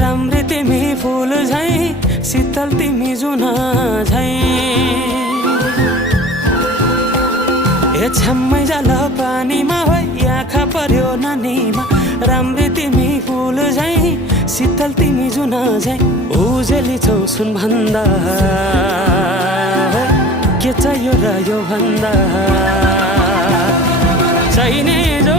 राम्री तिमी फुल झैं शीतल तिमी जुन झैं ए छम्मै जाल पानीमा होइ आँखा पर्यो नानीमा राम्री तिमी फुल झैं शीतल तिमी जुन झैं उजेली छौ सुन भन्दा के चाहियो र यो भन्दा चाहिने जो